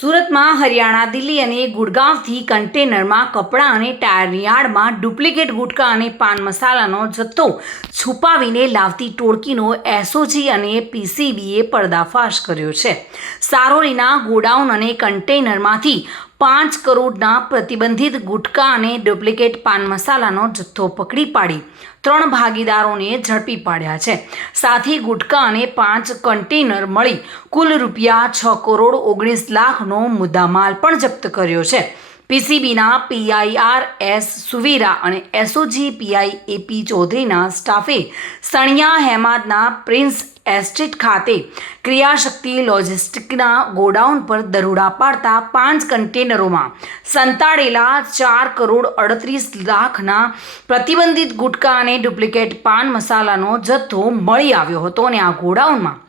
સુરતમાં હરિયાણા, દિલ્હી અને ગુડગાંવથી કન્ટેનરમાં કપડાં અને ટાયરની યાર્ડમાં ડુપ્લિકેટ ગુટખા અને પાન મસાલાનો જથ્થો છુપાવીને લાવતી ટોળકીનો એસઓજી અને પીસીબીએ પર્દાફાશ કર્યો છે. સારોલીના ગોડાઉન અને કન્ટેનરમાંથી 5 કરોડના પ્રતિબંધિત ગુટખા અને ડુપ્લિકેટ પાન મસાલાનો જથ્થો પકડી પાડી 3 ભાગીદારોને ઝડપી પાડ્યા છે. સાથે ગુટખા અને 5 કન્ટેનર મળી કુલ રૂપિયા 6 કરોડ 19 લાખનો મુદ્દામાલ પણ જપ્ત કર્યો છે. પીસીબીના PIRS સુવેરા અને એસઓજી PI AP ચૌધરીના સ્ટાફે સણિયા હેમાદના પ્રિન્સ એસ્ટેટ ખાતે ક્રિયાશક્તિ લોજિસ્ટિકના ગોડાઉન પર દરોડા પાડતા 5 કન્ટેનરોમાં સંતાડેલા 4 કરોડ 38 લાખના પ્રતિબંધિત ગુટખા અને ડુપ્લિકેટ પાન મસાલાનો જથ્થો મળી આવ્યો હતો અને આ ગોડાઉનમાં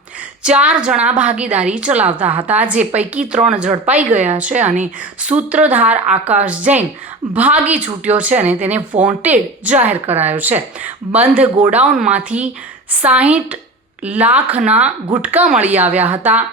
4 જણા ભાગીદારી ચલાવતા હતા, જે પૈકી 3 ઝડપાઈ ગયા છે અને સૂત્રધાર આકાશ જૈન ભાગી છૂટ્યો છે અને તેને વોન્ટેડ જાહેર કરાયો છે. બંધ ગોડાઉનમાંથી 60 લાખના ગુટખા મળી આવ્યા હતા.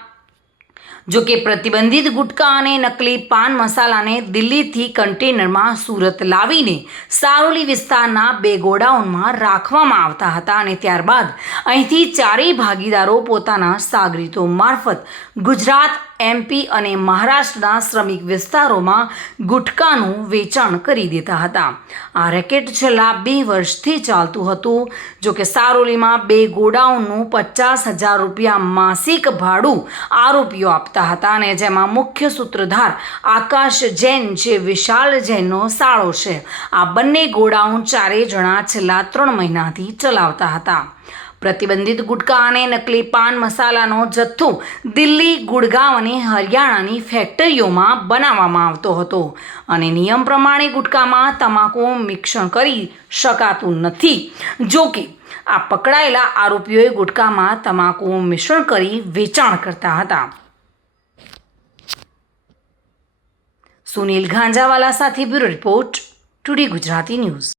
જો કે પ્રતિબંધિત ગુટખા અને નકલી પાન મસાલાને દિલ્હીથી કન્ટેનરમાં સુરત લાવીને સારોલી વિસ્તારના 2 ગોડાઉનમાં રાખવામાં આવતા હતા અને ત્યારબાદ અહીંથી 4 ભાગીદારો પોતાના સાગરીતો મારફત ગુજરાત, MP અને મહારાષ્ટ્રના શ્રમિક વિસ્તારોમાં ગુટખાનું વેચાણ કરી દેતા હતા. આ રેકેટ છેલ્લા 2 વર્ષથી ચાલતું હતું. જો કે સારોલીમાં 2 ગોડાઉનનું 50,000 રૂપિયા માસિક ભાડું આરોપીઓ આપતા હતા અને જેમાં મુખ્ય સૂત્રધાર આકાશ જૈન જે વિશાલ જૈનનો સાળો છે. આ બંને ગોડાઉન 4 જણા છેલ્લા 3 મહિનાથી ચલાવતા હતા. પ્રતિબંધિત ગુટખા અને નકલી પાન મસાલાનો જથ્થો દિલ્હી, ગુડગાંવ અને હરિયાણાની ફેક્ટરીઓમાં બનાવવામાં આવતો હતો અને નિયમ પ્રમાણે ગુટખામાં તમાકુ મિશ્રણ કરી શકાતું નથી. જો કે આ પકડાયેલા આરોપીઓએ ગુટખામાં તમાકુ મિશ્રણ કરી વેચાણ કરતા હતા. સુનિલ ગાંજાવાલા સાથે bureau report, today Gujarati news.